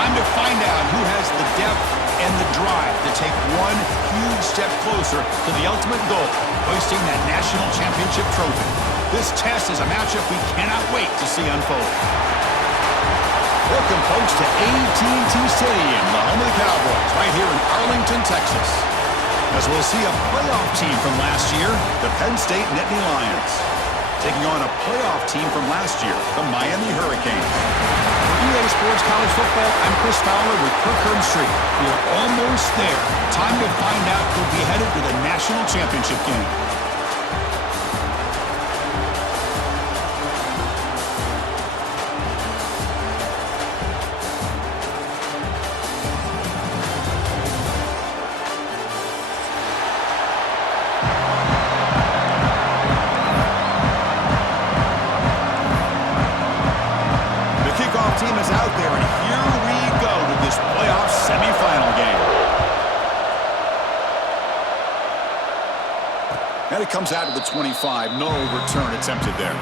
Time to find out who has the depth and the drive to take one huge step closer to the ultimate goal, hoisting that national championship trophy. This test is a matchup we cannot wait to see unfold. Welcome, folks, to AT&T Stadium, the home of the Cowboys, right here in Arlington, Texas. As we'll see a playoff team from last year, the Penn State Nittany Lions, taking on a playoff team from last year, the Miami Hurricanes. For EA Sports College Football, I'm Chris Fowler with Kirk Herbstreit. We're almost there. Time to find out who'll be headed to the national championship game. Team is out there, and here we go with this playoff semifinal game. And it comes out to the 25. No return attempted there.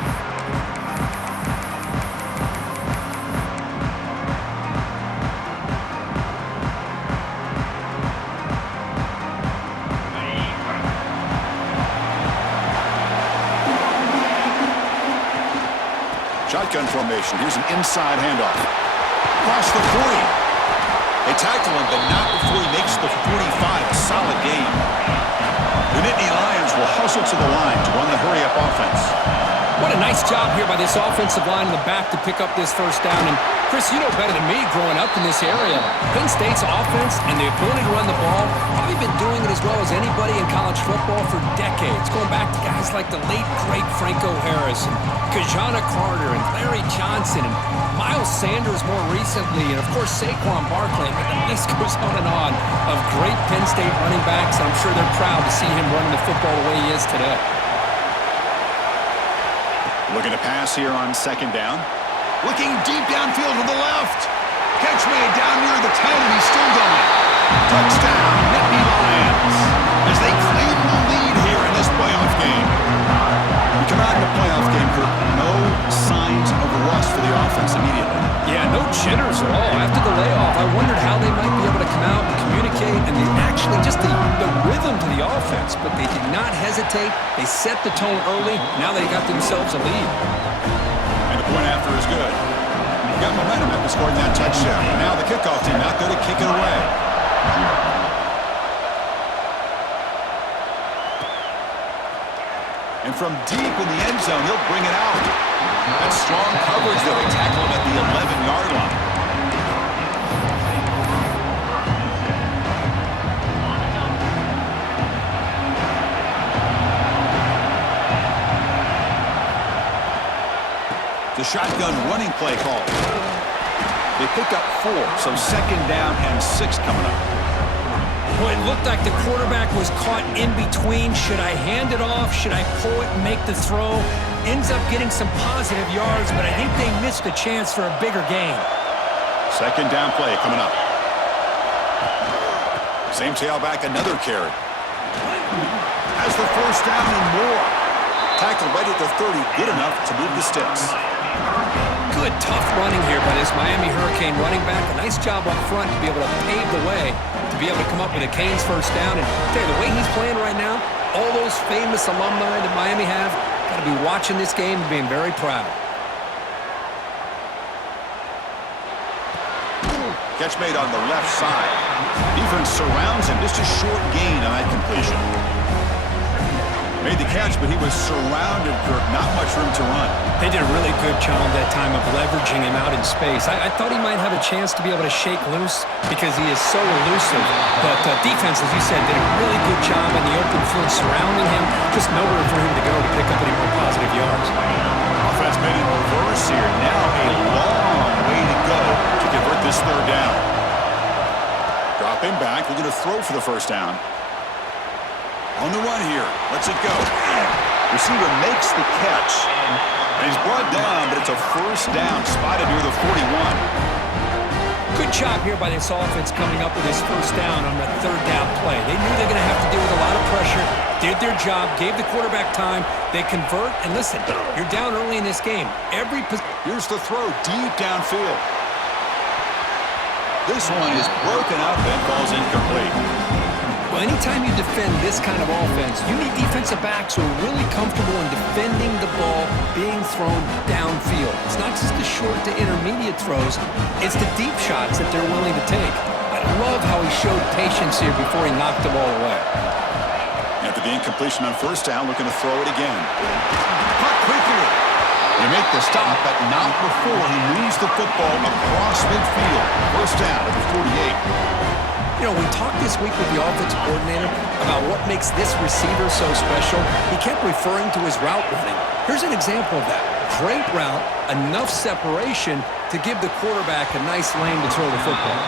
Shotgun formation. Here's an inside handoff. Across the 40. They tackle him, but not before he makes the 45. A solid game. The Nittany Lions will hustle to the line to run the hurry-up offense. What a nice job here by this offensive line in the back to pick up this first down. And, Chris, you know better than me growing up in this area. Penn State's offense and the ability to run the ball, probably been doing it as well as anybody in college football for decades. Going back to guys like the late, great Franco Harris and Kajana Carter and Larry Johnson and Miles Sanders more recently. And, of course, Saquon Barkley. I mean, the list goes on of great Penn State running backs. I'm sure they're proud to see him running the football the way he is today. Looking to pass here on second down. Looking deep downfield to the left. Catch made down near the 10, and he's still going. Touchdown, Nittany Lions, as they claim the lead here in this playoff game. We come out in the playoff game, Kirk. No signs of rust for the offense immediately. Yeah, no jitters at all. After the layoff, I wondered how they might be able to come out and communicate, and they actually just the rhythm to the offense, but they did not hesitate. They set the tone early. Now they got themselves a lead. And the point after is good. Got momentum after scoring that touchdown. Now the kickoff team out there to kick it away. And from deep in the end zone, he'll bring it out. That's strong coverage, though. They tackle him at the 11-yard line. The shotgun running play call. They pick up 4, so second down and 6 coming up. Well, it looked like the quarterback was caught in between. Should I hand it off? Should I pull it and make the throw? Ends up getting some positive yards, but I think they missed a chance for a bigger gain. Second down play coming up. Same tailback, another carry. Has the first down and more. Tackle right at the 30, good enough to move the sticks. Good, tough running here by this Miami Hurricane running back. A nice job up front to be able to pave the way, to be able to come up with a Canes first down. And tell you, the way he's playing right now, all those famous alumni that Miami have, got to be watching this game and being very proud. Catch made on the left side. Defense surrounds him. Just a short gain on that completion. Made the catch, but he was surrounded, Kirk. Not much room to run. They did a really good job that time of leveraging him out in space. I thought he might have a chance to be able to shake loose because he is so elusive. But defense, as you said, did a really good job in the open field surrounding him. Just nowhere for him to go to pick up any more positive yards. Offense made in reverse here. Now a long way to go to convert this third down. Dropping back, looking to throw for the first down. On the run here. Lets it go. Receiver makes the catch. And he's brought down, but it's a first down spotted near the 41. Good job here by this offense coming up with this first down on the third down play. They knew they were going to have to deal with a lot of pressure, did their job, gave the quarterback time. They convert, and listen, you're down early in this game. Here's the throw deep downfield. This one is broken up and falls incomplete. Well, anytime you defend this kind of offense, you need defensive backs who are really comfortable in defending the ball being thrown downfield. It's not just the short to intermediate throws, it's the deep shots that they're willing to take. I love how he showed patience here before he knocked the ball away. After the incompletion on first down, looking to throw it again. Caught quickly. They make the stop, but not before he moves the football across midfield. First down at the 48. You know, we talked this week with the offensive coordinator about what makes this receiver so special. He kept referring to his route running. Here's an example of that. Great route, enough separation to give the quarterback a nice lane to throw the football.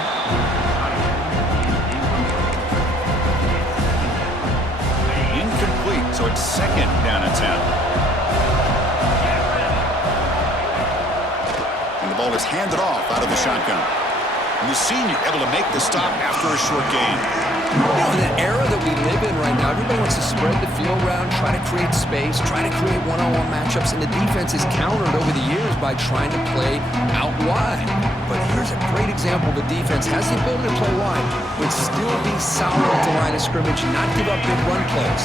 Incomplete, so it's second down and 10. And the ball is handed off out of the shotgun. And the senior able to make the stop after a short gain. You know, in the era that we live in right now, everybody wants to spread the field around, try to create space, try to create one-on-one matchups, and the defense is countered over the years by trying to play out wide. But here's a great example. The defense has the ability to play wide, but still be solid at the line of scrimmage, not give up big run plays.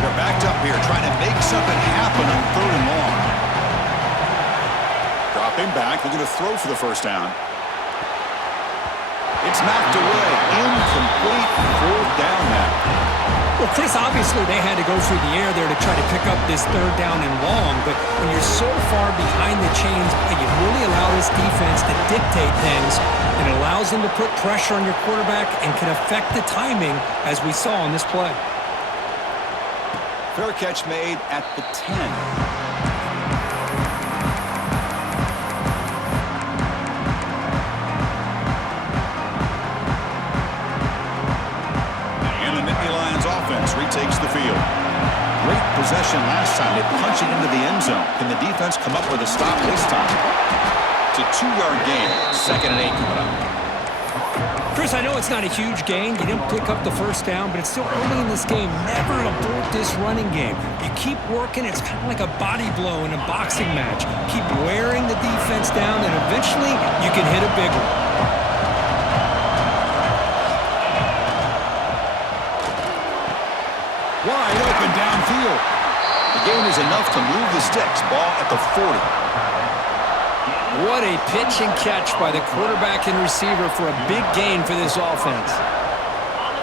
They're backed up here, trying to make something happen on third and long. Dropping back, looking to throw for the first down. It's knocked away. Incomplete. Fourth down now. Well, Chris, obviously they had to go through the air there to try to pick up this third down and long, but when you're so far behind the chains, you really allow this defense to dictate things. It allows them to put pressure on your quarterback and can affect the timing, as we saw on this play. Fair catch made at the 10. Retakes the field. Great possession last time. They punch it into the end zone. Can the defense come up with a stop this time? It's a 2-yard gain. Second and 8 coming up. Chris, I know it's not a huge gain. You didn't pick up the first down, but it's still early in this game. Never abort this running game. You keep working. It's kind of like a body blow in a boxing match. Keep wearing the defense down, and eventually you can hit a big one. Wide open downfield. The gain is enough to move the sticks. Ball at the 40. What a pitch and catch by the quarterback and receiver for a big gain for this offense.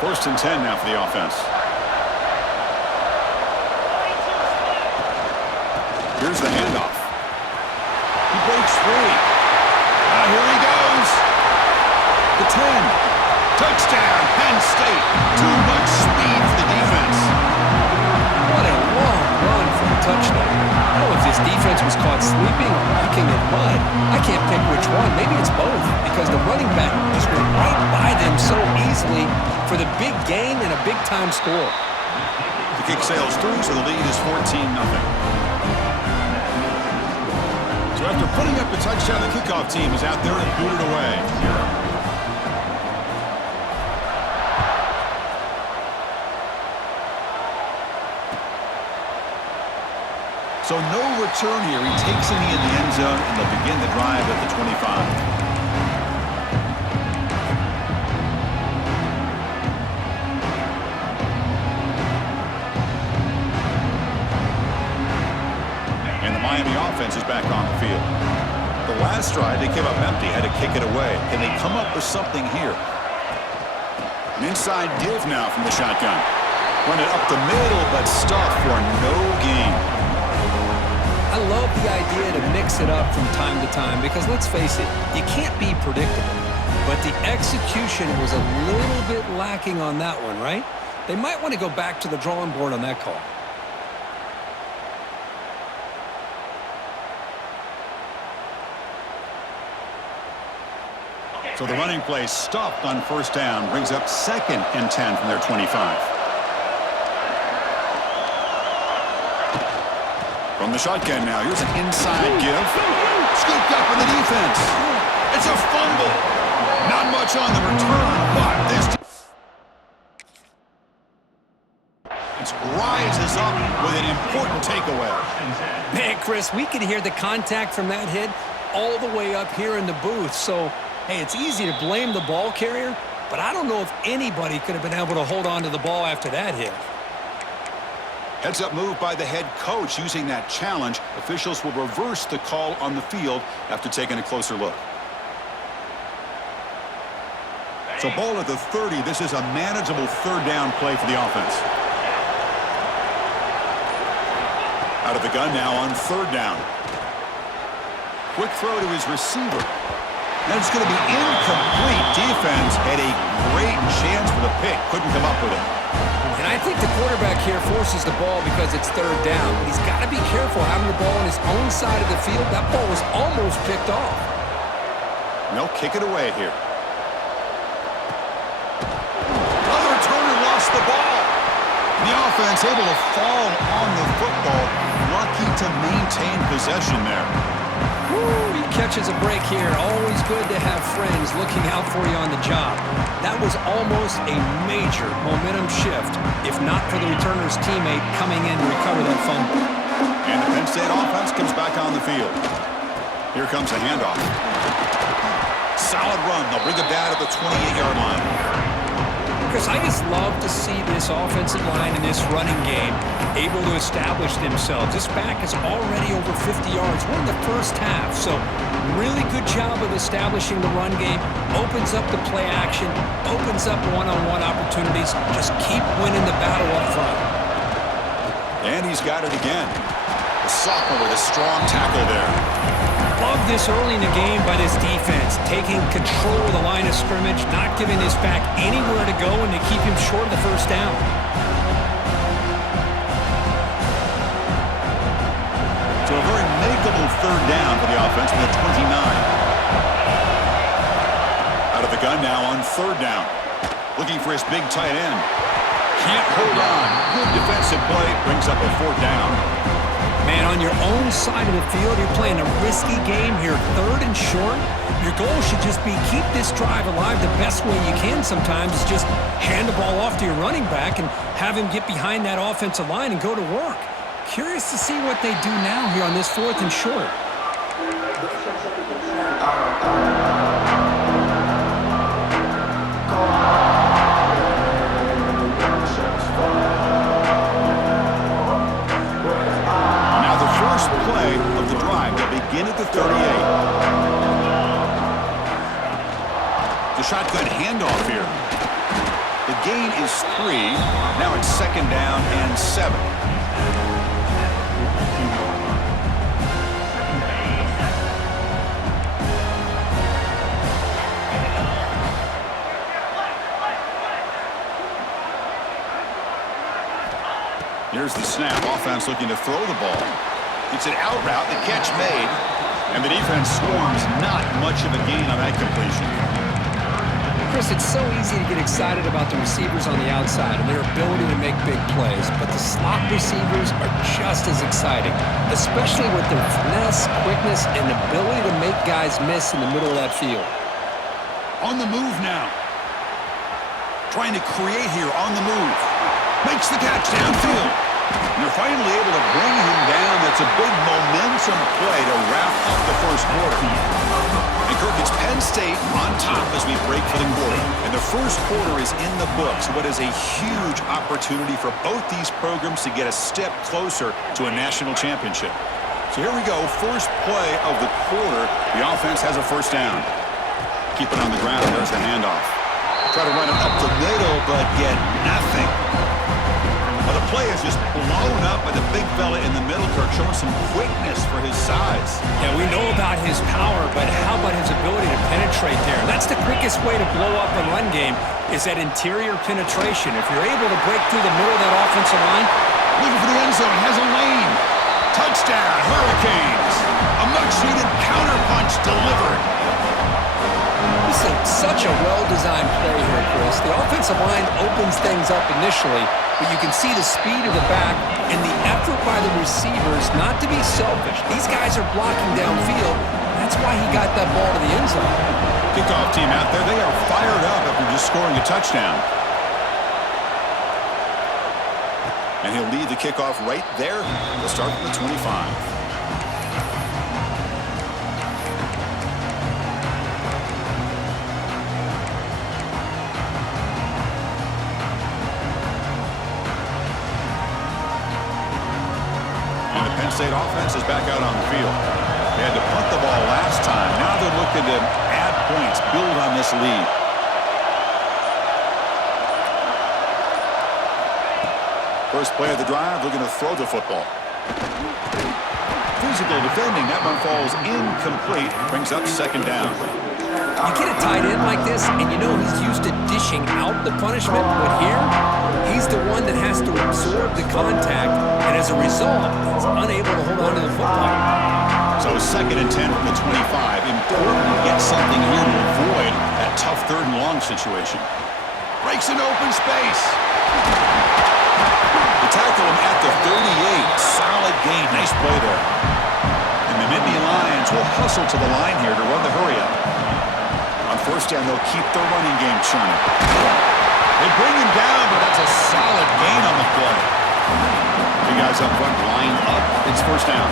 First and 10 now for the offense. Here's the handoff. He breaks free. Here he goes. The 10. Touchdown, Penn State. Too much speed for the defense. What a long run for a touchdown. I don't know if this defense was caught sleeping or walking in mud. I can't pick which one. Maybe it's both, because the running back just went right by them so easily for the big gain and a big-time score. The kick sails through, so the lead is 14-0. So after putting up the touchdown, the kickoff team is out there and booted away. So no return here. He takes it in the end zone, and they'll begin the drive at the 25. And the Miami offense is back on the field. The last drive, they came up empty, had to kick it away. Can they come up with something here? An inside give now from the shotgun. Run it up the middle, but stuffed for no gain. I love the idea to mix it up from time to time because, let's face it, you can't be predictable. But the execution was a little bit lacking on that one, right? They might want to go back to the drawing board on that call. So the running play stopped on first down, brings up second and 10 from their 25. From the shotgun now, here's an inside give. Scooped up in the defense. It's a fumble. Not much on the return, but this rises up with an important takeaway. Man, Chris, we could hear the contact from that hit all the way up here in the booth. So Hey, it's easy to blame the ball carrier, but I don't know if anybody could have been able to hold on to the ball after that hit. Heads-up move by the head coach using that challenge. Officials will reverse the call on the field after taking a closer look. So ball at the 30. This is a manageable third down play for the offense. Out of the gun now on third down. Quick throw to his receiver. And it's going to be incomplete. Defense had a great chance for the pick. Couldn't come up with it. And I think the quarterback here forces the ball because it's third down. But he's got to be careful having the ball on his own side of the field. That ball was almost picked off. And they'll kick it away here. Another returner lost the ball. And the offense able to fall on the football. Lucky to maintain possession there. Woo, he catches a break here. Always good to have friends looking out for you on the job. That was almost a major momentum shift, if not for the returner's teammate coming in to recover that fumble. And the Penn State offense comes back on the field. Here comes a handoff. Solid run. They'll bring it down at the 28-yard line. Chris, I just love to see this offensive line in this running game able to establish themselves. This back is already over 50 yards. We're in the first half, so really good job of establishing the run game. Opens up the play action, opens up one-on-one opportunities. Just keep winning the battle up front. And he's got it again. The sophomore with a strong tackle there. Love this early in the game by this defense, taking control of the line of scrimmage, not giving this back anywhere to go, and to keep him short of the first down. So a very makeable third down for the offense with a 29. Out of the gun now on third down. Looking for his big tight end. Can't hold on. Good defensive play. Brings up a fourth down. Man, on your own side of the field, you're playing a risky game here, third and short. Your goal should just be keep this drive alive the best way you can sometimes. Is just hand the ball off to your running back and have him get behind that offensive line and go to work. Curious to see what they do now here on this fourth and short. Play of the drive. They'll begin at the 38. The shotgun handoff here. The gain is 3. Now it's second down and 7. Here's the snap. Offense looking to throw the ball. It's an out route, the catch made, and the defense swarms. Not much of a gain on that completion. Chris, it's so easy to get excited about the receivers on the outside and their ability to make big plays, but the slot receivers are just as exciting, especially with their finesse, quickness, and ability to make guys miss in the middle of that field. On the move now. Trying to create here on the move. Makes the catch downfield. And they're finally able to bring him down. That's a big momentum play to wrap up the first quarter. And Kirk, it's Penn State on top as we break for the quarter. And the first quarter is in the books. What is a huge opportunity for both these programs to get a step closer to a national championship. So here we go. First play of the quarter. The offense has a first down. Keep it on the ground. There's the handoff. Try to run it up the middle, but get nothing. Well, the play is just blown up by the big fella in the middle, Kirk, showing some quickness for his size. Yeah, we know about his power, but how about his ability to penetrate there? That's the quickest way to blow up a run game, is that interior penetration. If you're able to break through the middle of that offensive line, looking for the end zone, has a lane. Touchdown, Hurricanes. A much-needed counterpunch delivered. This is such a well-designed play here, Chris. The offensive line opens things up initially, but you can see the speed of the back and the effort by the receivers not to be selfish. These guys are blocking downfield. That's why he got that ball to the end zone. Kickoff team out there, they are fired up after just scoring a touchdown. And he'll lead the kickoff right there. They'll start from the 25. State offense is back out on the field. They had to punt the ball last time. Now they're looking to add points, build on this lead. First play of the drive, looking to throw the football. Physical defending. That one falls incomplete. Brings up second down. You get a tight end like this, and you know he's used to dishing out the punishment, but here, he's the one that has to absorb the contact, and as a result, he's unable to hold on to the football. So 2nd and 10 from the 25. Important to get something here to avoid that tough 3rd and long situation. Breaks into open space. They tackle him at the 38. Solid gain. Nice play there. And the Nittany Lions will hustle to the line here to run the hurry-up. On 1st down, they'll keep their running game churning. They bring him down, but that's a solid gain on the play. The guys up front lined up. It's 1st down.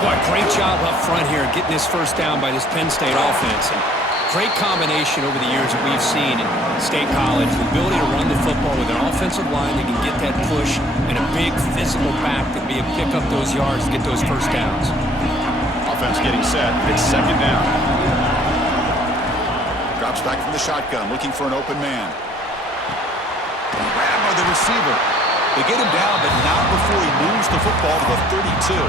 Boy, great job up front here getting this 1st down by this Penn State offense. And great combination over the years that we've seen in State College. The ability to run the football with an offensive line that can get that push and a big physical back to be able to pick up those yards to get those 1st downs. Offense getting set. It's 2nd down. Drops back from the shotgun, looking for an open man. Grabbed by the receiver. They get him down, but not before he moves the football to the 32.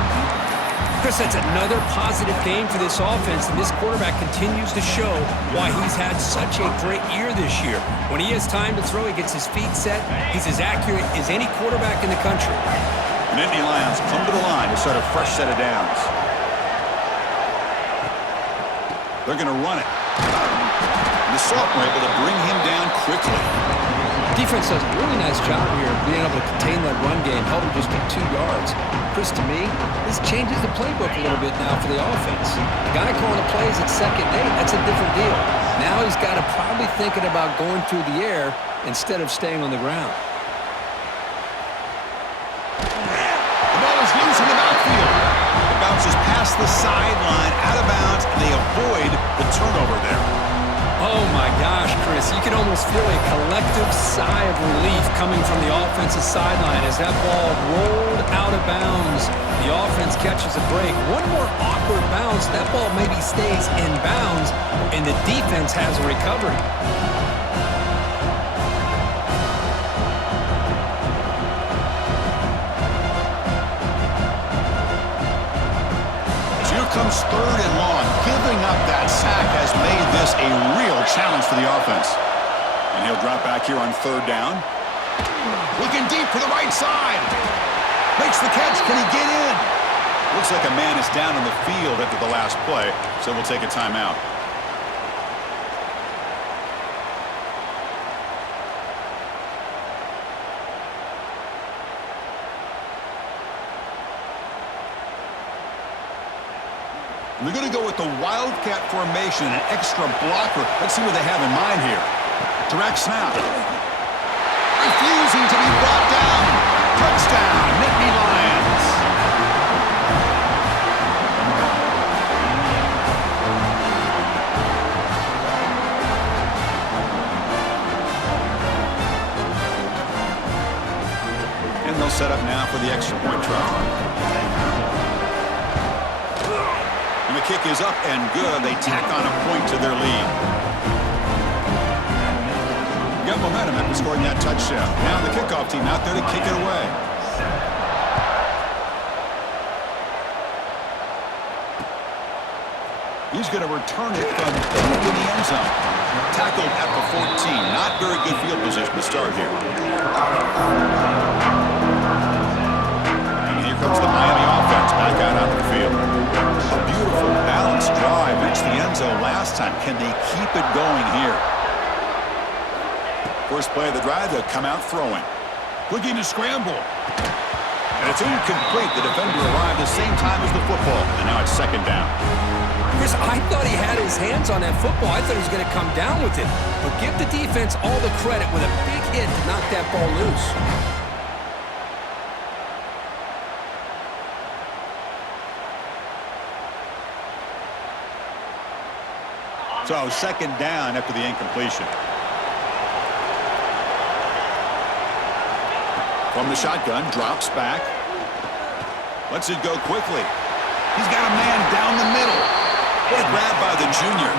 Chris, that's another positive game for this offense, and this quarterback continues to show why he's had such a great year this year. When he has time to throw, he gets his feet set. He's as accurate as any quarterback in the country. The Nittany Lions come to the line to start a fresh set of downs. They're going to run it. The sophomore able to bring him down quickly. Defense does a really nice job here being able to contain that run game, held him just at 2 yards. Chris, to me, this changes the playbook a little bit now for the offense. The guy calling the plays at 2nd and 8, that's a different deal. Now he's got to probably thinking about going through the air instead of staying on the ground. The ball is loose in the backfield. It bounces past the sideline, out of bounds, and they avoid the turnover there. Oh my gosh, Chris, you can almost feel a collective sigh of relief coming from the offensive sideline as that ball rolled out of bounds. The offense catches a break. One more awkward bounce, that ball maybe stays in bounds, and the defense has a recovery. Comes 3rd and long. Giving up that sack has made this a real challenge for the offense. And he'll drop back here on 3rd down. Looking deep for the right side. Makes the catch. Can he get in? Looks like a man is down on the field after the last play, so we'll take a timeout. They're going to go with the Wildcat formation, an extra blocker. Let's see what they have in mind here. Direct snap. Refusing to be brought down. Touchdown, Nittany Lions. And they'll set up now for the extra point try. And the kick is up and good. They tack on a point to their lead. Got momentum after scoring that touchdown. Now the kickoff team out there to kick it away. He's going to return it from deep in the end zone. Tackled at the 14. Not very good field position to start here. And here comes the Miami offense back out on the field. A beautiful balanced drive. Reached the end zone last time. Can they keep it going here? First play of the drive, they'll come out throwing. Looking to scramble. And it's incomplete. The defender arrived the same time as the football. And now it's 2nd down. Chris, I thought he had his hands on that football. I thought he was going to come down with it. But give the defense all the credit with a big hit to knock that ball loose. So 2nd down after the incompletion. From the shotgun, drops back. Lets it go quickly. He's got a man down the middle. What a grab by the junior.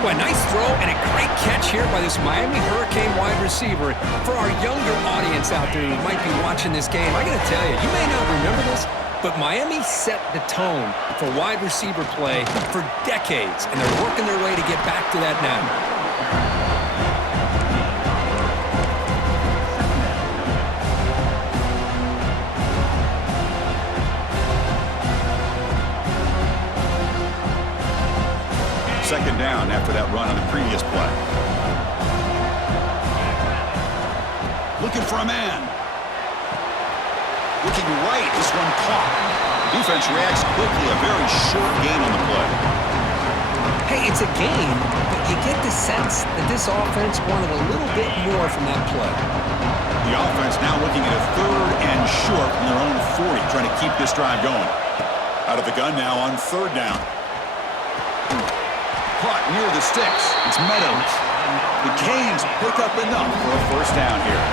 Boy, nice throw and a great catch here by this Miami Hurricane wide receiver. For our younger audience out there who might be watching this game, I got to tell you, you may not remember this, but Miami set the tone for wide receiver play for decades, and they're working their way to get back to that now. Second down after that run on the previous play. Looking for a man. Looking right. This one caught. Defense reacts quickly. A very short gain on the play. Hey, it's a gain, but you get the sense that this offense wanted a little bit more from that play. The offense now looking at a third and short from their own 40, trying to keep this drive going. Out of the gun now on third down. Caught near the sticks. It's Meadows. The Canes pick up enough for a first down here.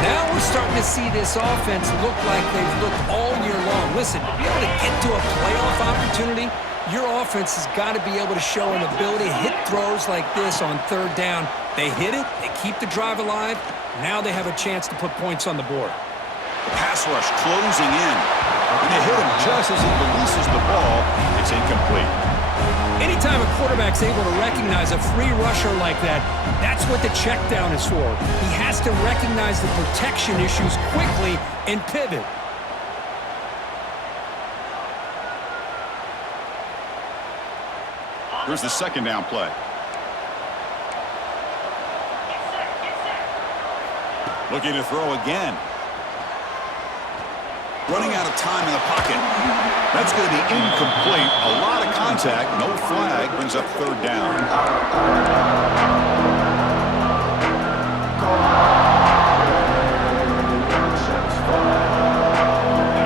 Now we're starting to see this offense look like they've looked all year long. Listen, to be able to get to a playoff opportunity, your offense has got to be able to show an ability to hit throws like this on third down. They hit it, they keep the drive alive. Now they have a chance to put points on the board. The pass rush closing in. And they hit him just as he releases the ball. It's incomplete. Anytime a quarterback's able to recognize a free rusher like that, that's what the check down is for. He has to recognize the protection issues quickly and pivot. Here's the second down play. Looking to throw again. Running out of time in the pocket. That's going to be incomplete. A lot of contact. No flag. Brings up third down.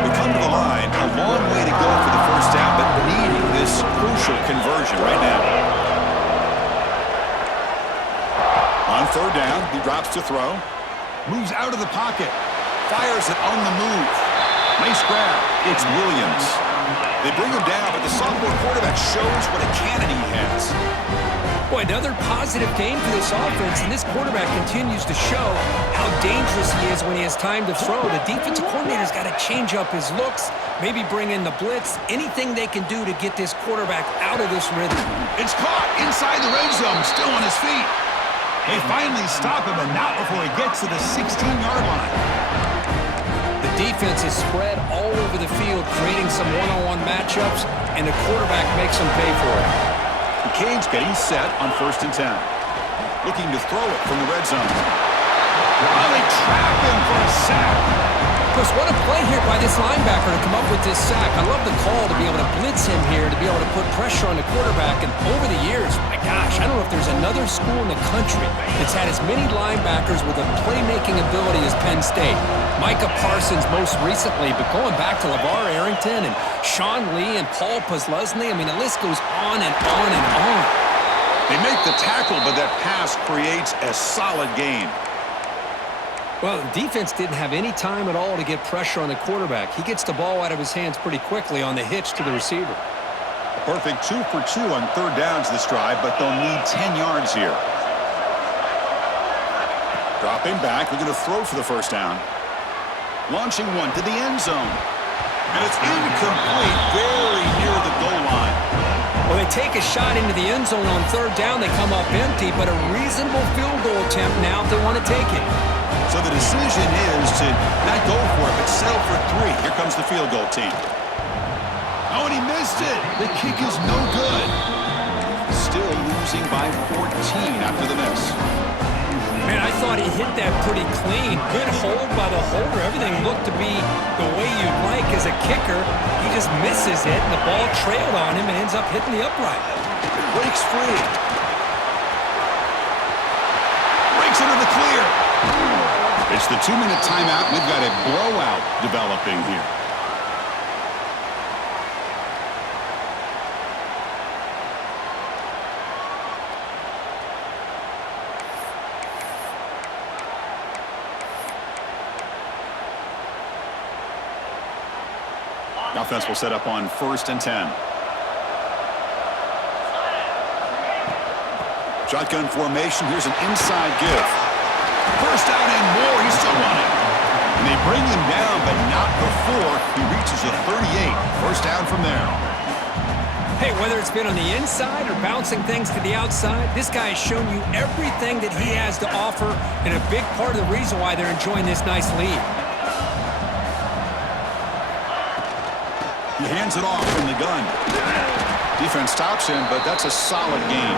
We come to the line. A long way to go for the first down, but needing this crucial conversion right now. On third down, he drops to throw. Moves out of the pocket. Fires it on the move. Nice grab. It's Williams. They bring him down, but the sophomore quarterback shows what a cannon he has. Boy, another positive game for this offense, and this quarterback continues to show how dangerous he is when he has time to throw. The defensive coordinator's got to change up his looks, maybe bring in the blitz, anything they can do to get this quarterback out of this rhythm. It's caught inside the red zone, still on his feet. They finally stop him, and not before he gets to the 16-yard line. Defense is spread all over the field, creating some one-on-one matchups, and the quarterback makes them pay for it. The Canes getting set on 1st and 10. Looking to throw it from the red zone. Oh, they trap him for a sack. Chris, what a play here by this linebacker to come up with this sack. I love the call to be able to blitz him here, to be able to put pressure on the quarterback. And over the years, my gosh, I don't know if there's another school in the country that's had as many linebackers with a playmaking ability as Penn State. Micah Parsons most recently, but going back to LeVar Arrington and Sean Lee and Paul Posluszny, I mean, the list goes on and on and on. They make the tackle, but that pass creates a solid gain. Well, the defense didn't have any time at all to get pressure on the quarterback. He gets the ball out of his hands pretty quickly on the hitch to the receiver. A perfect 2 for 2 on third downs this drive, but they'll need 10 yards here. Dropping back, we're going to throw for the first down. Launching one to the end zone. And it's incomplete, very near the goal line. Well, they take a shot into the end zone on third down. They come up empty, but a reasonable field goal attempt now if they want to take it. So the decision is to not go for it, but settle for 3. Here comes the field goal team. Oh, and he missed it. The kick is no good. Still losing by 14 after the miss. Man, I thought he hit that pretty clean. Good hold by the holder. Everything looked to be the way you'd like as a kicker. He just misses it, and the ball trailed on him and ends up hitting the upright. Breaks free. Breaks into the clear. It's the 2-minute timeout. We've got a blowout developing here. Offense will set up on 1st and 10. Shotgun formation. Here's an inside give. First down and more. He's still running. And they bring him down, but not before he reaches the 38. First down from there. Hey, whether it's been on the inside or bouncing things to the outside, this guy has shown you everything that he has to offer, and a big part of the reason why they're enjoying this nice lead. He hands it off from the gun. Defense stops him, but that's a solid game.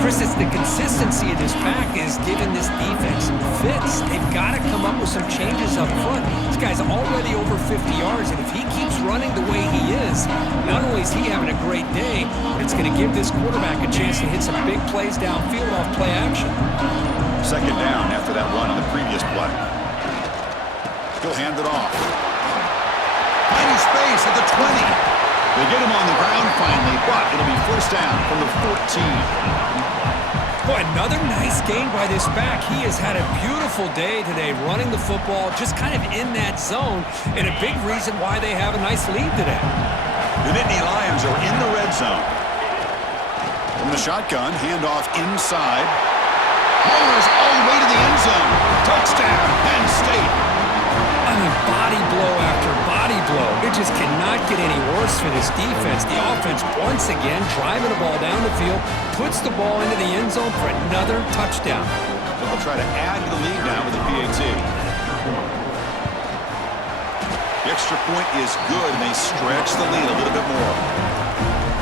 Chris, it's the consistency of this back is giving this defense some fits. They've got to come up with some changes up front. This guy's already over 50 yards, and if he keeps running the way he is, not only is he having a great day, but it's going to give this quarterback a chance to hit some big plays downfield off play action. Second down after that run on the previous play. He'll hand it off. Finding space at the 20. They get him on the ground finally, but it'll be first down from the 14. Boy, another nice game by this back. He has had a beautiful day today running the football, just kind of in that zone, and a big reason why they have a nice lead today. The Nittany Lions are in the red zone. From the shotgun, handoff inside. Mowers all the way to the end zone. Touchdown, Penn State. I mean, body blow after body blow. It just cannot get any worse for this defense. The offense, once again, driving the ball down the field, puts the ball into the end zone for another touchdown. So they'll try to add to the lead now with the PAT. The extra point is good, and they stretch the lead a little bit more.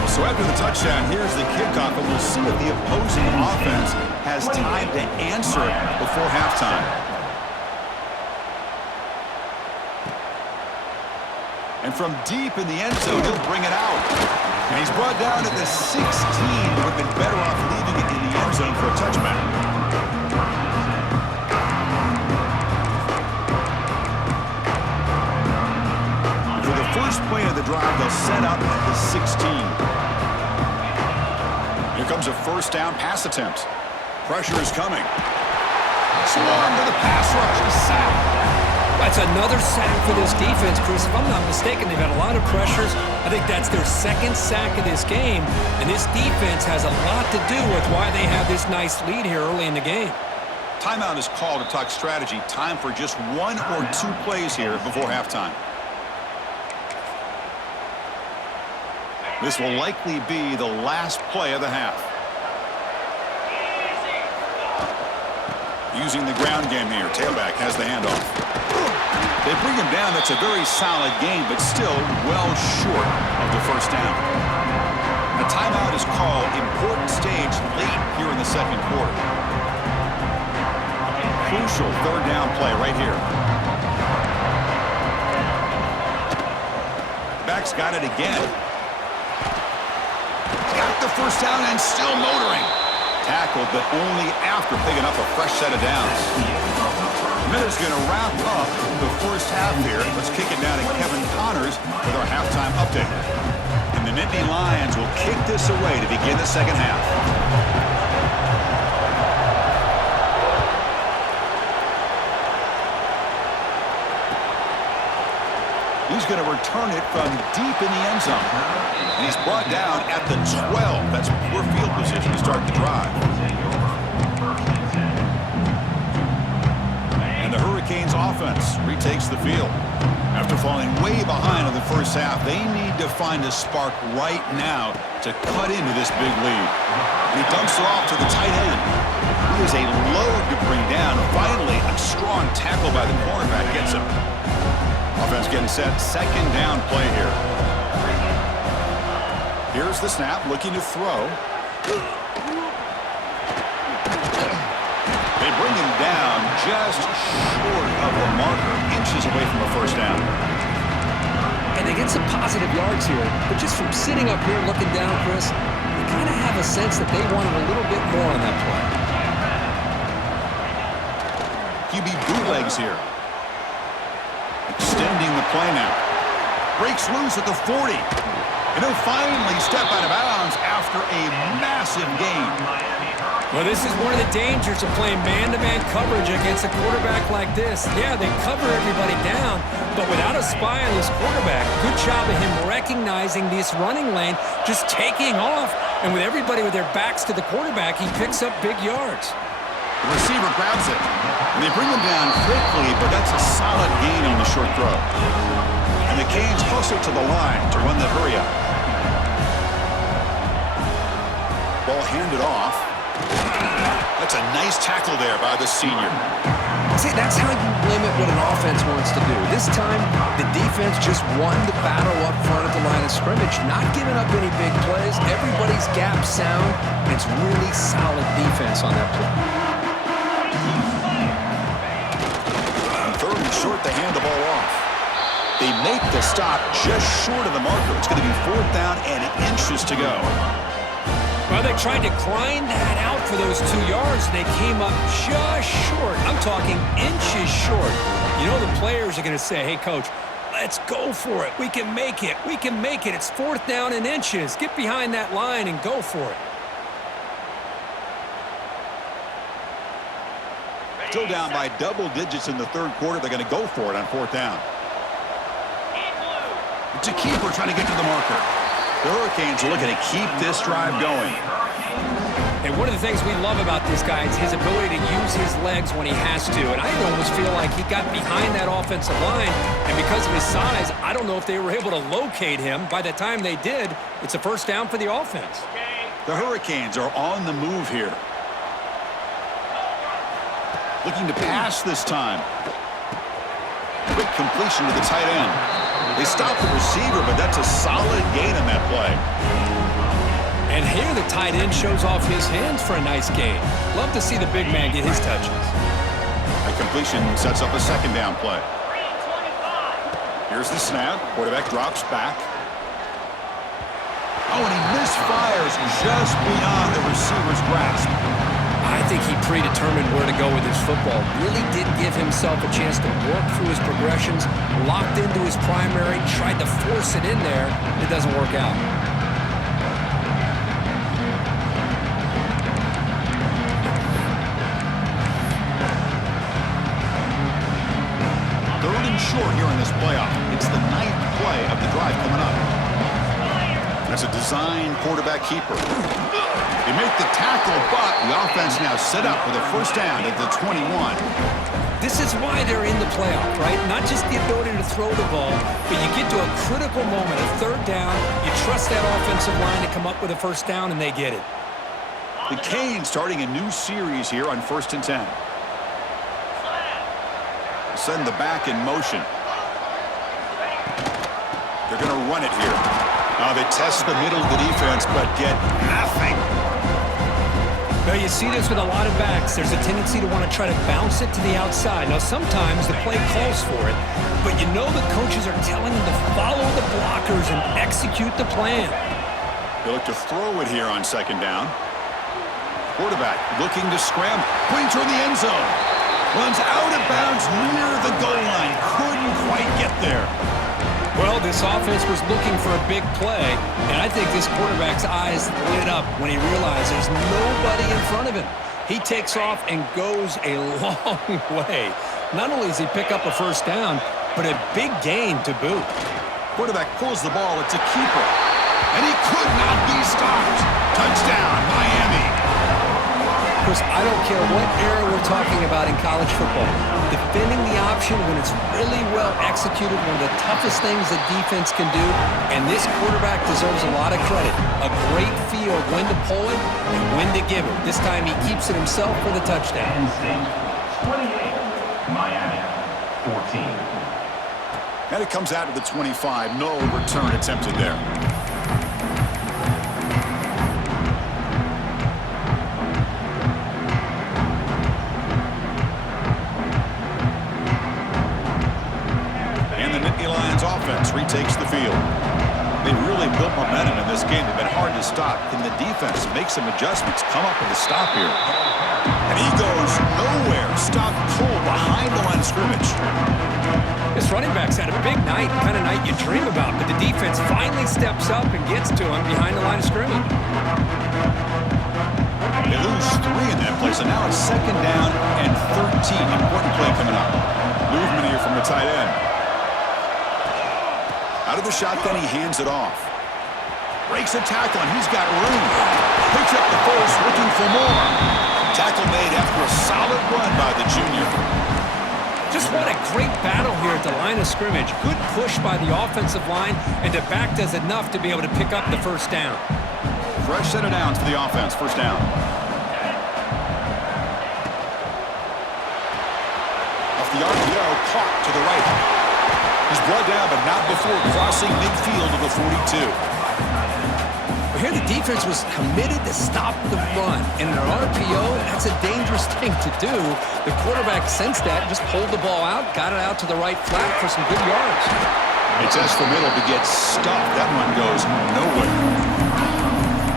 So after the touchdown, here's the kickoff, and we'll see if the opposing offense has time to answer before halftime. And from deep in the end zone, he'll bring it out. And he's brought down at the 16. Would have been better off leaving it in the end zone for a touchback. And for the first play of the drive, they'll set up at the 16. Here comes a first down pass attempt. Pressure is coming. Swarm to the pass rush. A sack. That's another sack for this defense, Chris. If I'm not mistaken, they've had a lot of pressures. I think that's their second sack of this game, and this defense has a lot to do with why they have this nice lead here early in the game. Timeout is called to talk strategy. Time for just 1 or 2 plays here before halftime. This will likely be the last play of the half. Using the ground game here. Tailback has the handoff. They bring him down. That's a very solid game, but still well short of the first down. A timeout is called. Important stage late here in the second quarter. Crucial third down play right here. Back's got it again. Got the first down and still motoring. Tackled, but only after picking up a fresh set of downs. Minute's going to wrap up the first half here. Let's kick it down to Kevin Connors with our halftime update. And the Nittany Lions will kick this away to begin the second half. He's going to return it from deep in the end zone. And he's brought down at the 12. That's poor field position to start the drive. And the Hurricanes offense retakes the field. After falling way behind in the first half, they need to find a spark right now to cut into this big lead. And he dumps it off to the tight end. He is a load to bring down. Finally, a strong tackle by the cornerback gets him. Offense getting set. Second down play here. Here's the snap, looking to throw. They bring him down just short of the marker, inches away from a first down. And they get some positive yards here, but just from sitting up here looking down, Chris, you kind of have a sense that they wanted a little bit more on that play. QB bootlegs here. Extending the play now. Breaks loose at the 40. And he'll finally step out of bounds after a massive gain. Well, this is one of the dangers of playing man-to-man coverage against a quarterback like this. Yeah, they cover everybody down, but without a spy on this quarterback, good job of him recognizing this running lane, just taking off, and with everybody with their backs to the quarterback, he picks up big yards. The receiver grabs it, and they bring him down quickly, but that's a solid gain on the short throw. And the Canes hustle to the line to run the hurry-up. Ball handed off. That's a nice tackle there by the senior. See, that's how you limit what an offense wants to do. This time, the defense just won the battle up front at the line of scrimmage, not giving up any big plays. Everybody's gap sound. It's really solid defense on that play. On third and short, they hand the ball off. They make the stop just short of the marker. It's going to be 4th down and inches to go. Well, they tried to grind that out for those 2 yards. They came up just short. I'm talking inches short. You know the players are going to say, hey, Coach, let's go for it. We can make it. We can make it. It's 4th down and inches. Get behind that line and go for it. Still down by double digits in the third quarter. They're going to go for it on 4th down. It's a keeper trying to get to the marker. The Hurricanes are looking to keep this drive going. And one of the things we love about this guy is his ability to use his legs when he has to. And I almost feel like he got behind that offensive line, and because of his size, I don't know if they were able to locate him. By the time they did, it's a 1st down for the offense. The Hurricanes are on the move here. Looking to pass this time. Quick completion to the tight end. They stop the receiver, but that's a solid gain on that play. And here the tight end shows off his hands for a nice gain. Love to see the big man get his touches. A completion sets up a 2nd down play. Here's the snap. Quarterback drops back. Oh, and he misfires just beyond the receiver's grasp. I think he predetermined where to go with his football. Really did give himself a chance to work through his progressions, locked into his primary, tried to force it in there. It doesn't work out. Third and short here in this playoff. It's the 9th play of the drive coming up. That's a design quarterback keeper. They make the tackle, but the offense now set up with a 1st down at the 21. This is why they're in the playoff, right? Not just the ability to throw the ball, but you get to a critical moment, a 3rd down, you trust that offensive line to come up with a 1st down, and they get it. The Canes starting a new series here on 1st and 10. Send the back in motion. They're going to run it here. Now they test the middle of the defense, but get nothing. Well, you see this with a lot of backs. There's a tendency to want to try to bounce it to the outside. Now, sometimes the play calls for it, but you know the coaches are telling them to follow the blockers and execute the plan. They look to throw it here on 2nd down. Quarterback looking to scramble. Putting toward the end zone. Runs out of bounds near the goal line. Couldn't quite get there. Well, this offense was looking for a big play, and I think this quarterback's eyes lit up when he realized there's nobody in front of him. He takes off and goes a long way. Not only does he pick up a 1st down, but a big gain to boot. Quarterback pulls the ball. It's a keeper. And he could not be stopped. Touchdown, Miami. Chris, I don't care what era we're talking about in college football. Defending the option when it's really well executed, one of the toughest things that defense can do, and this quarterback deserves a lot of credit. A great feel of when to pull it and when to give it. This time he keeps it himself for the touchdown. Penn State, 28, Miami, 14. And it comes out to the 25. No return attempted there. Offense retakes the field. They really built momentum in this game. They've been hard to stop. Can the defense make some adjustments? Come up with a stop here. And he goes nowhere. Stop cold behind the line of scrimmage. This running back's had a big night, kind of night you dream about, but the defense finally steps up and gets to him behind the line of scrimmage. They lose 3 in that play, so now it's 2nd down and 13. Important play coming up. Movement here from the tight end. Out of the shotgun, he hands it off. Breaks a tackle, and he's got room. Picks up the first, looking for more. Tackle made after a solid run by the junior. Just what a great battle here at the line of scrimmage. Good push by the offensive line, and the back does enough to be able to pick up the first down. Fresh set of downs for the offense. First down. Off the RPO, caught to the right. He's brought down, but not before crossing midfield of the 42. Here the defense was committed to stop the run. And in an RPO, that's a dangerous thing to do. The quarterback sensed that, just pulled the ball out, got it out to the right flat for some good yards. It's as for middle to get stuffed. That one goes nowhere.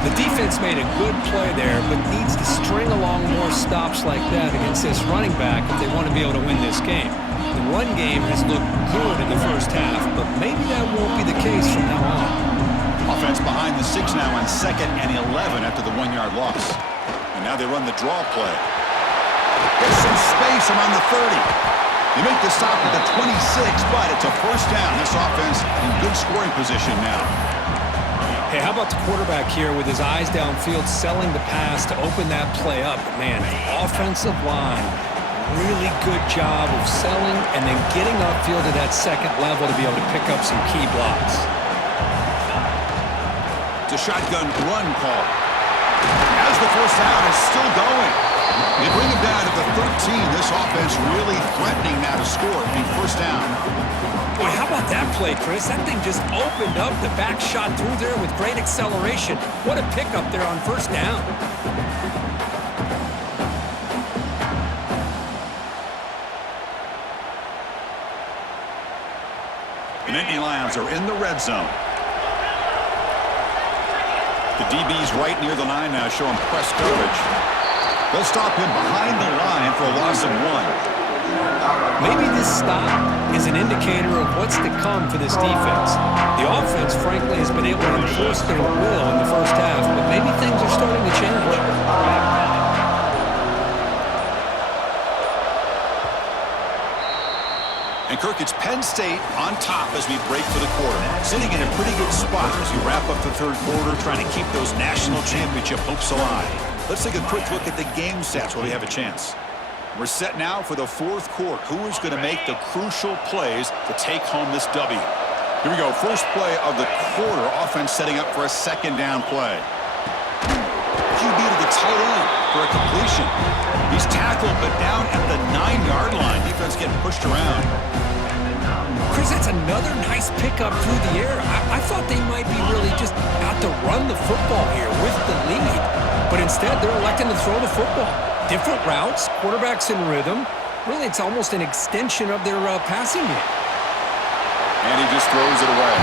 The defense made a good play there, but needs to string along more stops like that against this running back if they want to be able to win this game. The run game has looked good in the first half, but maybe that won't be the case from now on. Offense behind the 6 now on 2nd and 11 after the 1-yard loss. And now they run the draw play. There's some space around the 30. They make the stop at the 26, but it's a first down. This offense in good scoring position now. Hey, how about the quarterback here with his eyes downfield, selling the pass to open that play up? But man, the offensive line, really good job of selling and then getting upfield to that 2nd level to be able to pick up some key blocks. It's a shotgun run call. As the first down is still going. They bring him down at the 13. This offense really threatening now to score a first down. Boy, how about that play, Chris? That thing just opened up. The back shot through there with great acceleration. What a pickup there on first down. The Nittany Lions are in the red zone. The DB's right near the line now, showing press coverage. They'll stop him behind the line for a loss of 1. Maybe this stop is an indicator of what's to come for this defense. The offense, frankly, has been able to enforce their will in the first half, but maybe things are starting to change. And Kirk, it's Penn State on top as we break for the quarter. Sitting in a pretty good spot as we wrap up the 3rd quarter, trying to keep those national championship hopes alive. Let's take a quick look at the game stats while we have a chance. We're set now for the 4th quarter. Who is going to make the crucial plays to take home this W? Here we go. First play of the quarter. Offense setting up for a 2nd down play. QB to the tight end for a completion. He's tackled, but down at the 9-yard line. Defense getting pushed around. Chris, that's another nice pickup through the air. I thought they might be really just out to run the football here with the lead. But instead, they're electing to throw the football. Different routes, quarterbacks in rhythm. Really, it's almost an extension of their passing game. And he just throws it away.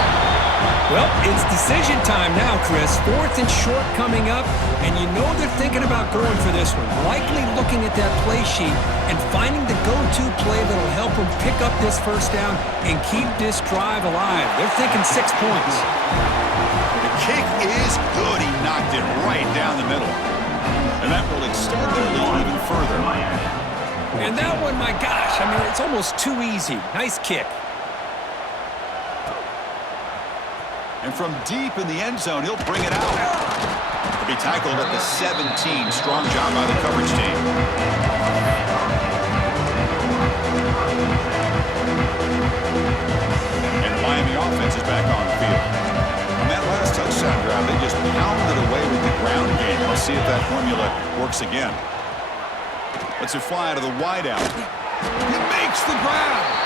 Well, it's decision time now, Chris. 4th and short coming up, and you know they're thinking about going for this one. Likely looking at that play sheet and finding the go-to play that'll help them pick up this first down and keep this drive alive. They're thinking 6 points. The kick is good. He knocked it right down the middle. And that will extend their lead even further. And that one, my gosh, I mean, it's almost too easy. Nice kick. And from deep in the end zone, he'll bring it out. He'll be tackled at the 17. Strong job by the coverage team. And the Miami offense is back on the field. On that last touchdown drive, they just pounded away with the ground game. Let's see if that formula works again. Let's it fly out of the wideout. He makes the grab.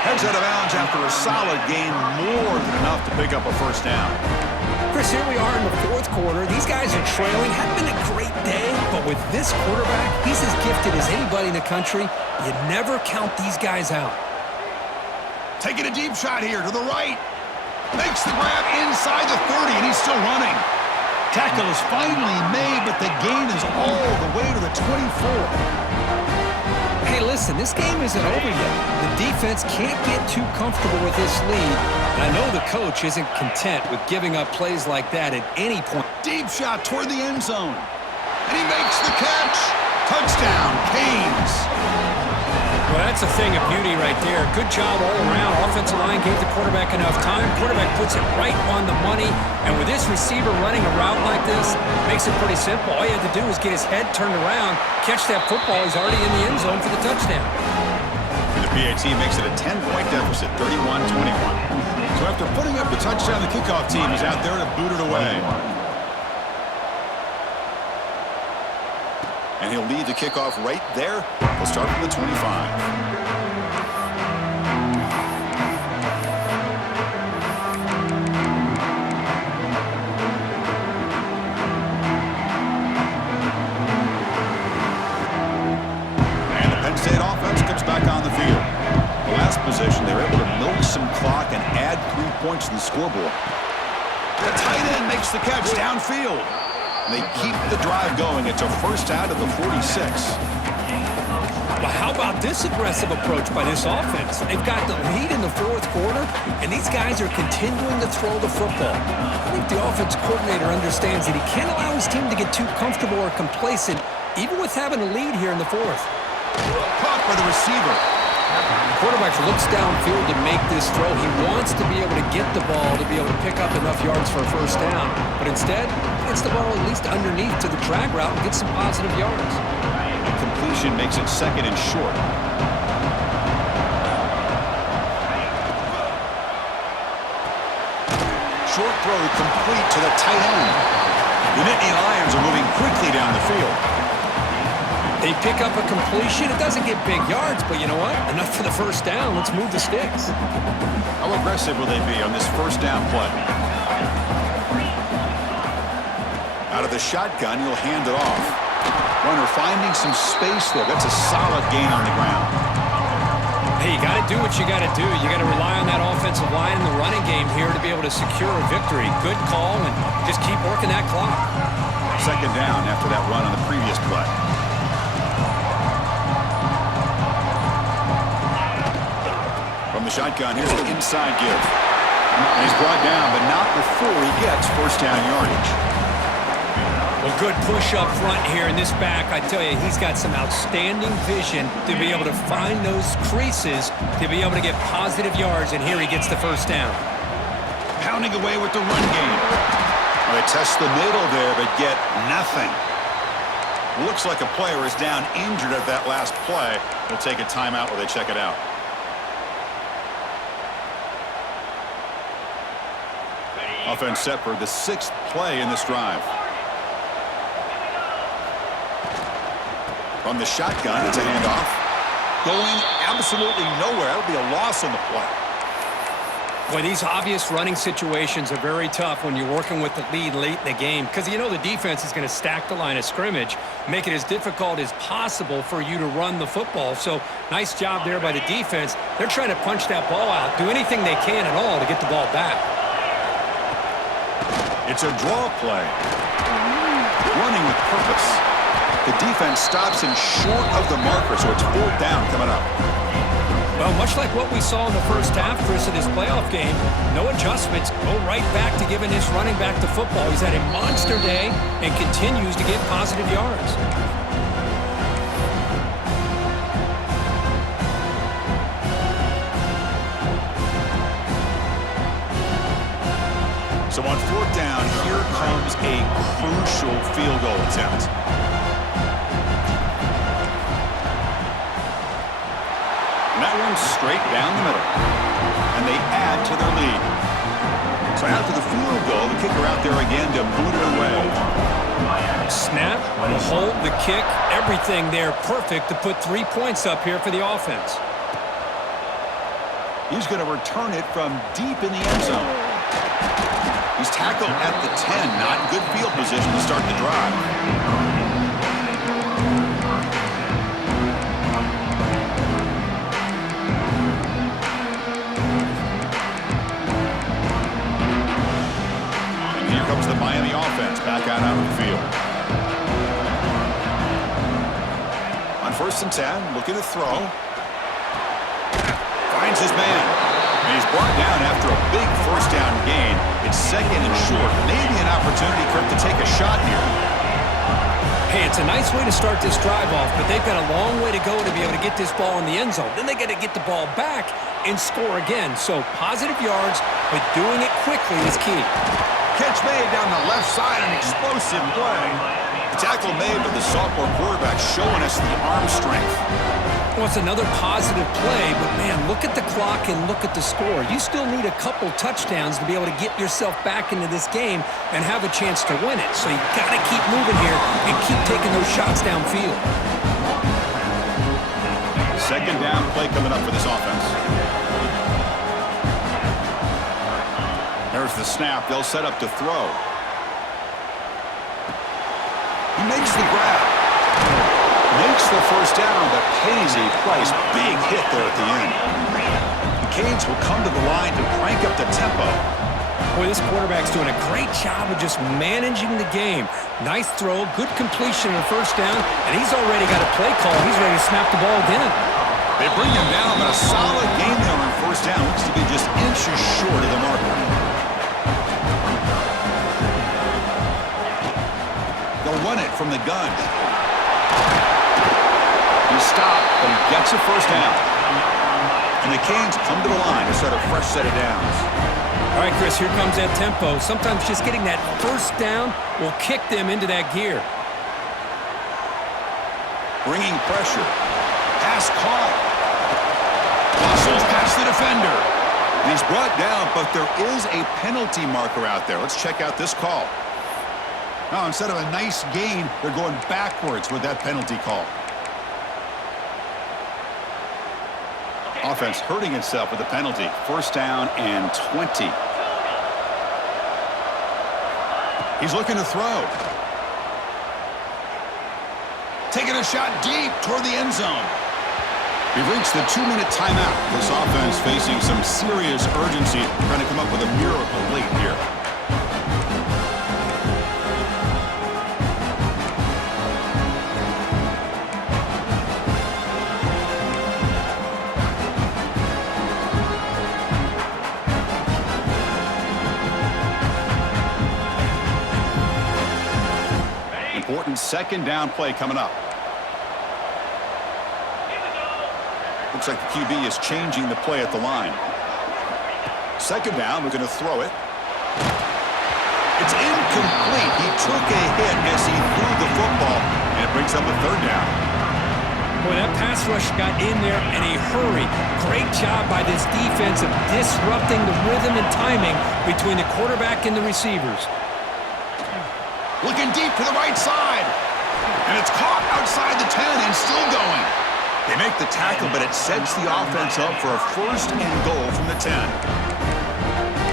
Heads out of bounds after a solid gain, more than enough to pick up a first down. Chris, here we are in the 4th quarter. These guys are trailing. Had been a great day, but with this quarterback, he's as gifted as anybody in the country. You never count these guys out. Taking a deep shot here to the right. Makes the grab inside the 30, and he's still running. Tackle is finally made, but the gain is all the way to the 24. Hey, listen, this game isn't over yet. The defense can't get too comfortable with this lead, and I know the coach isn't content with giving up plays like that at any point. Deep shot toward the end zone. And he makes the catch. Touchdown, Canes. Well, that's a thing of beauty right there. Good job all around. Offensive line gave the quarterback enough time. Quarterback puts it right on the money. And with this receiver running a route like this, makes it pretty simple. All you have to do is get his head turned around, catch that football. He's already in the end zone for the touchdown. And the PAT makes it a 10-point deficit, 31-21. So after putting up the touchdown, the kickoff team is out there to boot it away. And he'll lead the kickoff right there. He'll start from the 25. And the Penn State offense comes back on the field. The last possession, they're able to milk some clock and add 3 points to the scoreboard. The tight end makes the catch downfield. They keep the drive going. It's a first out of the 46. Well, how about this aggressive approach by this offense? They've got the lead in the fourth quarter, and these guys are continuing to throw the football. I think the offense coordinator understands that he can't allow his team to get too comfortable or complacent, even with having a lead here in the fourth. Caught by the receiver. The quarterback looks downfield to make this throw. He wants to be able to get the ball to be able to pick up enough yards for a first down. But instead, he gets the ball at least underneath to the drag route and gets some positive yards. A completion makes it second and short. Short throw complete to the tight end. The Nittany Lions are moving quickly down the field. They pick up a completion. It doesn't get big yards, but you know what? Enough for the first down. Let's move the sticks. How aggressive will they be on this first down play? Out of the shotgun, he'll hand it off. Runner finding some space there. That's a solid gain on the ground. Hey, you got to do what you got to do. You got to rely on that offensive line in the running game here to be able to secure a victory. Good call, and just keep working that clock. Second down after that run on the previous play. From the shotgun, here's an inside give. And he's brought down, but not before he gets first down yardage. Well, good push up front here in this back. I tell you, he's got some outstanding vision to be able to find those creases, to be able to get positive yards, and here he gets the first down. Pounding away with the run game. Well, they test the middle there, but get nothing. Looks like a player is down injured at that last play. We'll take a timeout while they check it out. Offense set for the 6th play in this drive. From the shotgun, it's a handoff. Going absolutely nowhere. That'll be a loss on the play. Boy, these obvious running situations are very tough when you're working with the lead late in the game because you know the defense is going to stack the line of scrimmage, make it as difficult as possible for you to run the football. So nice job there by the defense. They're trying to punch that ball out, do anything they can at all to get the ball back. It's a draw play. Running with purpose. The defense stops him short of the marker, so it's 4th down coming up. Well, much like what we saw in the first half, Chris, of this playoff game, no adjustments, go right back to giving this running back the football. He's had a monster day and continues to get positive yards. So on 4th down, here comes a crucial field goal attempt. And that one's straight down the middle. And they add to their lead. So after the field goal, the kicker out there again to boot it away. Snap, the hold, the kick, everything there perfect to put 3 points up here for the offense. He's going to return it from deep in the end zone. He's tackled at the 10. Not good field position to start the drive. Comes the Miami offense back out on the field. On 1st and 10, looking to throw. Finds his man. And he's brought down after a big first down gain. It's 2nd and short. Maybe an opportunity for him to take a shot here. Hey, it's a nice way to start this drive off, but they've got a long way to go to be able to get this ball in the end zone. Then they got to get the ball back and score again. So positive yards, but doing it quickly is key. Catch made down the left side, an explosive play. The tackle made, but the sophomore quarterback showing us the arm strength. Well, it's another positive play, but man, look at the clock and look at the score. You still need a couple touchdowns to be able to get yourself back into this game and have a chance to win it. So you got to keep moving here and keep taking those shots downfield. Second down play coming up for this offense. There's the snap. They'll set up to throw. He makes the grab. Makes the first down, but pays a price. Big hit there at the end. The Canes will come to the line to crank up the tempo. Boy, this quarterback's doing a great job of just managing the game. Nice throw, good completion on first down, and he's already got a play call. He's ready to snap the ball again. They bring him down, but a solid game there on first down. Looks to be just inches short of the marker. They'll run it from the gun. He stopped, but he gets a first down. And the Canes come to the line to set a fresh set of downs. All right, Chris, here comes that tempo. Sometimes just getting that first down will kick them into that gear. Bringing pressure. Pass caught. Hustles past the defender. And he's brought down, but there is a penalty marker out there. Let's check out this call. Now, instead of a nice gain, they're going backwards with that penalty call. Offense hurting itself with the penalty. First down and 20. He's looking to throw. Taking a shot deep toward the end zone. We've reached the 2-minute timeout. This offense facing some serious urgency, trying to come up with a miracle late here. Important second down play coming up. Looks like the QB is changing the play at the line. Second down, we're going to throw it. It's incomplete. He took a hit as he threw the football, and it brings up a third down. Boy, that pass rush got in there in a hurry. Great job by this defense of disrupting the rhythm and timing between the quarterback and the receivers. Looking deep to the right side. And it's caught outside the 10 and still going. They make the tackle, but it sets the offense up for a first and goal from the 10.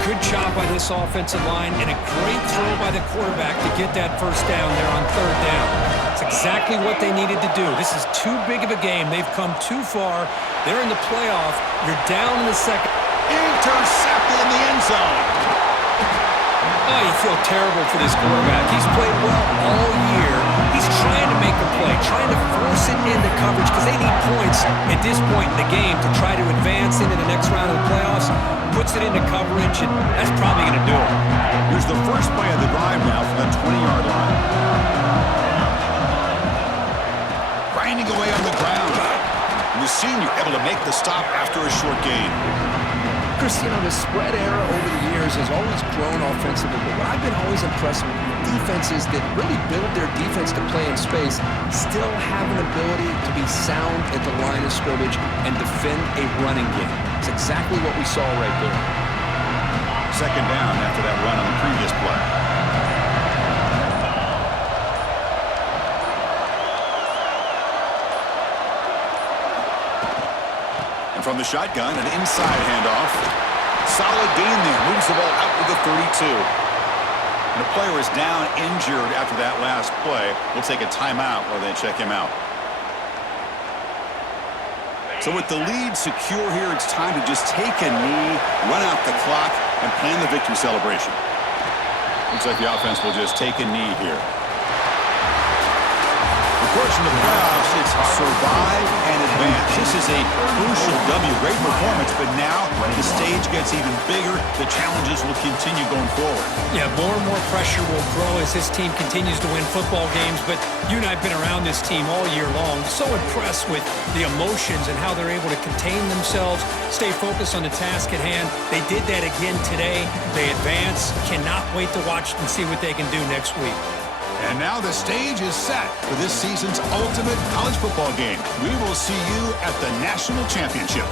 Good job by this offensive line and a great throw by the quarterback to get that first down there on third down. It's exactly what they needed to do. This is too big of a game. They've come too far. They're in the playoff. You're down in the second. Intercepted in the end zone. Oh, you feel terrible for this quarterback. He's played well all year. He's trying to make a play, trying to force it into coverage because they need points at this point in the game to try to advance into the next round of the playoffs. Puts it into coverage, and that's probably going to do it. Here's the first play of the drive now from the 20-yard line. Grinding away on the ground. And the senior able to make the stop after a short gain. Chris, you know, the spread era over the years has always grown offensively, but what I've been always impressed with defenses that really build their defense to play in space still have an ability to be sound at the line of scrimmage and defend a running game. It's exactly what we saw right there. Second down after that run on the previous play. And from the shotgun, an inside handoff. Solid gain there. Moves the ball out to the 32. And the player is down injured after that last play. We'll take a timeout while they check him out. So with the lead secure here, it's time to just take a knee, run out the clock, and plan the victory celebration. Looks like the offense will just take a knee here. The Of course, in the playoffs, it's survive and advance. This is a crucial W. Great performance, but now the stage gets even bigger. The challenges will continue going forward. Yeah, more and more pressure will grow as this team continues to win football games, but you and I have been around this team all year long. So impressed with the emotions and how they're able to contain themselves, stay focused on the task at hand. They did that again today. They advance. Cannot wait to watch and see what they can do next week. And now the stage is set for this season's ultimate college football game. We will see you at the national championship.